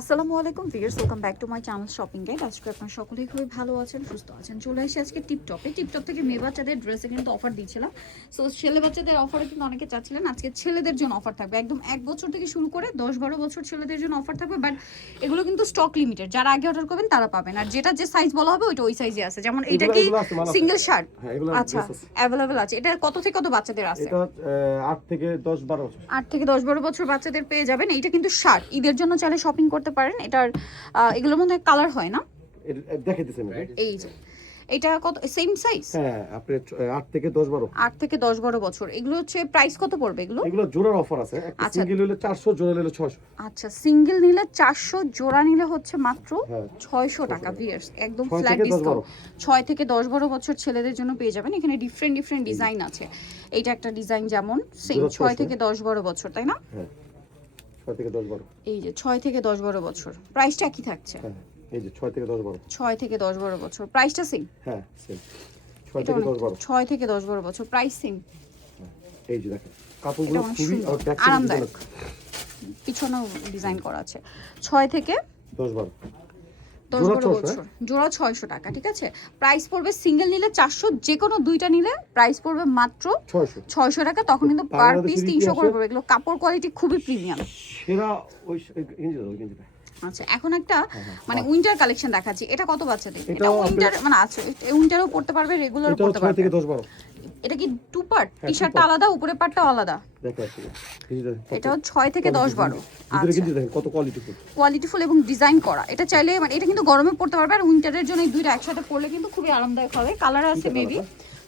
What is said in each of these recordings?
আসসালামু আলাইকুম viewers welcome back to my channel shopping guide আজকে আপনারা সকলেই খুবই ভালো আছেন সুস্থ আছেন। চলে এসে আজকে টিপটপে টিপটপ থেকে মেয়ে বাচ্চাদের ড্রেসে কিন্তু অফার দিয়েছিলাম। সো ছেলে বাচ্চাদের অফারে কিন্তু অনেকে চাচ্ছিলেন আজকে ছেলেদের জন্য অফার থাকবে। একদম এক বছর থেকে শুরু করে দশ বারো বছর ছেলেদের জন্য অফার থাকবে বাট এগুলো কিন্তু স্টক লিমিটেড যারা আগে অর্ডার করবেন তারা পাবেন। আর যেটা যে সাইজ বলা হবে ওইটা ওই সাইজে আছে। যেমন এটা কি। সিঙ্গেল শার্ট হ্যাঁ, আচ্ছা। অ্যাভেলেবেল আছে। এটা কত থেকে কত বাচ্চাদের আছে? আট থেকে দশ বারো বছর। আট থেকে দশ বারো বছর বাচ্চাদের পেয়ে যাবেন। এইটা কিন্তু শার্ট ঈদের জন্য চাইলে শপিং করতে পারেন। এটার এগুলোর মধ্যে কালার হয় না। এটা- এটা দেখাইতেছি আমি এই যে এটা কত সেম সাইজ হ্যাঁ আপনি ছ- আট থেকে দশ বারো। আট থেকে দশ বারো বছর। এগুলো হচ্ছে প্রাইস কত পড়বে এগুলো? এগুলো জোড়ার অফার আছে। একটা আচ্ছা। সিঙ্গেল হলে চারশো জোড়া নিলে ছয়শো। আচ্ছা সিঙ্গেল নিলে চারশো জোড়া নিলে হচ্ছে মাত্র হ্যাঁ। ছয়শো টাকা ভিয়ার্স একদম ফ্ল্যাট ডিসকাউন্ট বারো। ছয় থেকে দশ বারো বছর ছেলেদের জন্য পেয়ে যাবেন। এখানে ডিফারেন্ট ডিফারেন্ট ডিজাইন আছে। এইটা একটা ডিজাইন যেমন সেম জোড়া ছয় থেকে দশ বারো বছর তাই না? হ্যাঁ। ছয় থেকে দশ বারো। এই যে ছয় থেকে দশ বারো বছর। প্রাইসটা কি থাকছে? হ্যাঁ এই যে ছয় থেকে দশ বারো। ছয় থেকে দশ বারো বছর। প্রাইসটা সেম হ্যাঁ সেম ছয় থেকে দশ বারো। ছয় থেকে দশ বারো বছর। প্রাইস সেম এই যে দেখেন কাপড়গুলো খুবই আরামদায়ক। পিছনেও ডিজাইন করা আছে। ছয় থেকে দশ বারো। দশ জোড়া বারো বছর। জোড়া ছয়শো টাকা ঠিক আছে? প্রাইস পড়বে সিঙ্গেল নিলে চারশো যে কোনো দুইটা নিলে প্রাইস পড়বে মাত্র ছয়শো। টাকা তখন কিন্তু পার পিস তিনশো করে পড়বে। এগুলো কাপড় কোয়ালিটি খুবই প্রিমিয়াম সেরা ওই। আচ্ছা এখন একটা হ্যাঁ, মানে উইন্টার কালেকশন দেখাচ্ছি। এটা কত বাচ্চাদের? এটা উইন্টার মানে আছে উইন্টারও পড়তে পারবে রেগুলারও এটাও পড়তে পারবে। থেকে দশ বারো। এটা কি টু পার্ট টি শার্টটা আলাদা উপরের পার্টটা আলাদা? এটাও ছয় থেকে দশ বারো। আচ্ছা। কত কোয়ালিটি কোয়ালিটিফুল এবং ডিজাইন করা। এটা চাইলে মানে এটা কিন্তু গরমে পড়তে পারবে আর উইন্টারের জন্য এই দুইটা একসাথে পরলে কিন্তু খুবই আরামদায়ক হবে। কালার আছে মেবি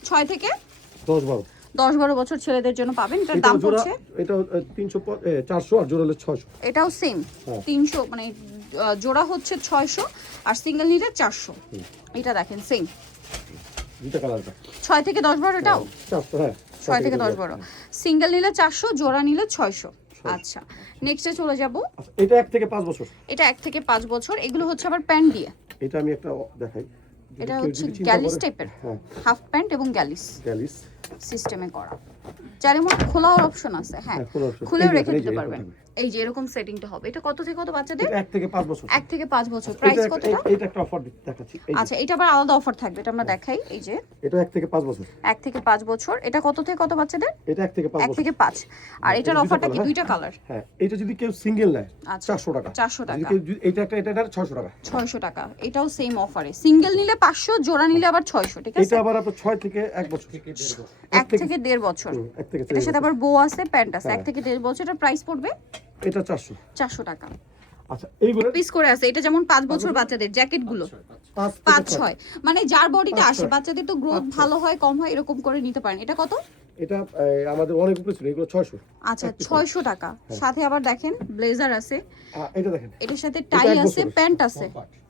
ছয় থেকে দশ বারো। দশ বারো বছর ছেলেদের জন্য পাবেন। এটার দাম পড়ছে এটাও তিনশো চারশো আর জোড়া হলে ছয়শো। এটাও সেম হ্যাঁ। তিনশো মানে জোড়া হচ্ছে ছয়শো আর সিঙ্গেল নিলে চারশো। এটা দেখেন সেম কালারটা ছয় থেকে দশ বারো এটাও? হ্যাঁ ছয় থেকে দশ বারো। সিঙ্গেল নিলে চারশো জোড়া নিলে ছয়শো। আচ্ছা নেক্সটে চলে যাব। আচ্ছা, এটা এক থেকে পাঁচ বছর। এটা এক থেকে পাঁচ বছর এগুলো হচ্ছে আবার প্যান্ট দিয়ে। এটা আমি একটা দেখাই। এটা হচ্ছে গ্যালিস টাইপের হ্যাঁ। হাফ প্যান্ট এবং গ্যালিস গ্যালিস সিস্টেমে করা। যার খোলার অপশন আছে হ্যাঁ হ্যাঁ, খুলেও রেখে দিতে পারবেন। এই যে। এরকম সেটিংটা হবে। এটা কত থেকে কত বাচ্চাদের? এটা এক থেকে পাঁচ বছর। এক থেকে পাঁচ বছর। প্রাইস এটা কতটা? এই- এইটা একটা অফার দেখাচ্ছি। আচ্ছা এটা আবার আলাদা অফার থাকবে। এটা আমরা দেখাই। এই যে। এটা এক থেকে পাঁচ বছর। এক থেকে পাঁচ বছর। এটা কত থেকে কত বাচ্চাদের? এটা এক থেকে পাঁচ এক বছর। থেকে পাঁচ। আর এটার অফারটা কি? দুইটা কালার হ্যাঁ এটা যদি কেউ সিঙ্গেল নেয় আচ্ছা চারশো টাকা। চারশো যদি টাকা। যদি- এটা একটা এটা একটা ছয়শো টাকা। ছয়শো টাকা। এটাও সেম অফারে সিঙ্গেল নিলে পাঁচশো জোড়া নিলে আবার ছয়শো ঠিক আছে? এটা আবার আপনার ছয় থেকে এক বছর। এক থেকে দেড় বছর। এটার সাথে আবার বউ আছে প্যান্ট আছে এক হ্যাঁ। থেকে দেড় বছর এটার প্রাইস পড়বে এটা চারশো। চারশো টাকা। আচ্ছা এইগুলো পিস করে আছে এটা যেমন পাঁচ বছর বাচ্চাদের জ্যাকেটগুলো পাঁচ থেকে পাঁচ ছয়। ছয়। মানে যার পাঁচ আসে বাচ্চাদের তো গ্রোথ ভালো হয় কম হয় এরকম করে নিতে পারেন। এটা কত? এটা আমাদের অনেক উপরে ছিল এগুলো ছয়শো। আচ্ছা টাকা। সাথে আবার দেখেন ব্লেজার আছে। এটা দেখেন। এটার সাথে টাই আছে প্যান্ট আছে।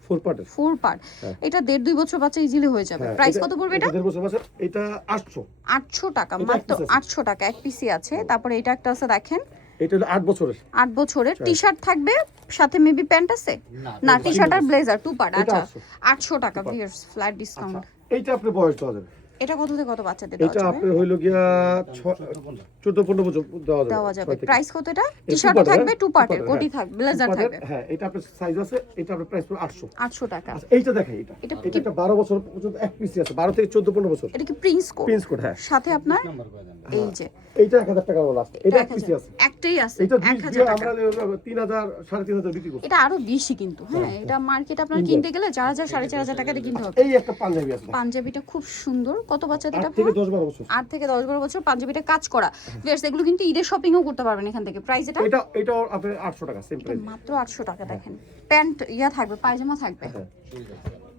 ফোর পার্ট ফোর পার্ট হ্যাঁ। এটা দেড় দুই বছর বাচ্চা ইজিলি হয়ে যাবে। হ্যাঁ, প্রাইস কত পড়বে এটা দেড় বছর বাচ্চা এটা আটশো। আটশো টাকা এক মাত্র piece আছে। আটশো টাকা এক পিসি আছে। তারপরে এটা একটা আছে দেখেন। এটা হলো আট বছরের। আট বছরের। হ্যাঁ। টি শার্ট থাকবে সাথে মেবি প্যান্ট আছে? না টি শার্ট আর ব্লেজার টু পার্ট আচ্ছা। 800 আটশো টাকা ভিউয়ার্স ফ্ল্যাট ডিসকাউন্ট এইটা আপনি বয়স দেওয়া যাবে। এটা কত থেকে কত বাচ্চাদের এটা আপনার হইল গিয়া চোদ্দ পনেরো বছর দেওয়া যাবে দেওয়া যাবে। প্রাইস কত এটা? টি-শার্ট থাকবে হ্যাঁ, টু পার্টের কোটি হ্যাঁ। থাকবে ব্লেজার থাকবে। হ্যাঁ এটা আপনার সাইজ আছে এটা আপনার প্রাইস পুরো আটশো। আটশো টাকা। আচ্ছা এইটা দেখেন এটা। এটা এটা একটা বারো বছর পর্যন্ত এক পিসি আছে বারো থেকে চোদ্দ পনেরো বছর। এটা কি প্রিন্স কোড প্রিন্স কোড হ্যাঁ। সাথে আপনার? এই যে। এইটা এক হাজার টাকা লাস্ট এটা এক আছে। একটাই আছে এটা এক বিশ হাজার দিয়ে টাকা। আমরা তিন হাজার সাড়ে তিন হাজার বিক্রি করছি। এটা আরও বেশি কিন্তু হ্যাঁ এটা মার্কেট আপনার কিনতে গেলে চার হাজার সাড়ে চার হাজার টাকা দিয়ে কিনতে হবে। এই একটা পাঞ্জাবি আছে। পাঞ্জাবিটা খুব সুন্দর কত বাচ্চা এটা থেকে পুরো? দশ বারো বছর। আট থেকে দশ বারো বছর পাঞ্জাবিটা কাজ করা। বেশ এগুলো কিন্তু ঈদের শপিংও করতে পারবেন এখান থেকে। প্রাইস এটা? এটা এটা আপনার আটশো টাকা সেম প্রাইস মাত্র আটশো টাকা দেখেন। প্যান্ট ইয়া থাকবে পায়জামা থাকবে। হ্যাঁ।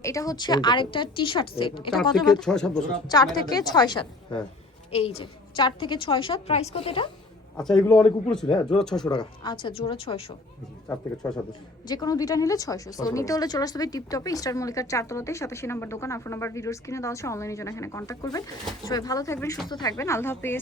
এটা হচ্ছে আরেকটা টি শার্ট সেট এটা কত চার থেকে ছয় সাত। হ্যাঁ। এই যে চার থেকে ছয় সাত। প্রাইস কত এটা? আচ্ছা এগুলো অনেক উপরে ছিল হ্যাঁ? জোড়া 600 টাকা। আচ্ছা জোড়া ছয়শো। চার থেকে ছয় সাত বছর যে কোনো দুইটা নিলে ছয়শো। সো নিতে হলে চলে আসতে হবে টিপটপে স্টার মল্লিকার চারতলাতে সাতাশি নাম্বার দোকান। আর ফোন নাম্বার ভিডিওর স্ক্রিনে দেওয়া আছে অনলাইনে জন্য এখানে কন্ট্যাক্ট করবেন। সবাই ভালো থাকবেন সুস্থ থাকবেন। আল্লাহ হাফেজ।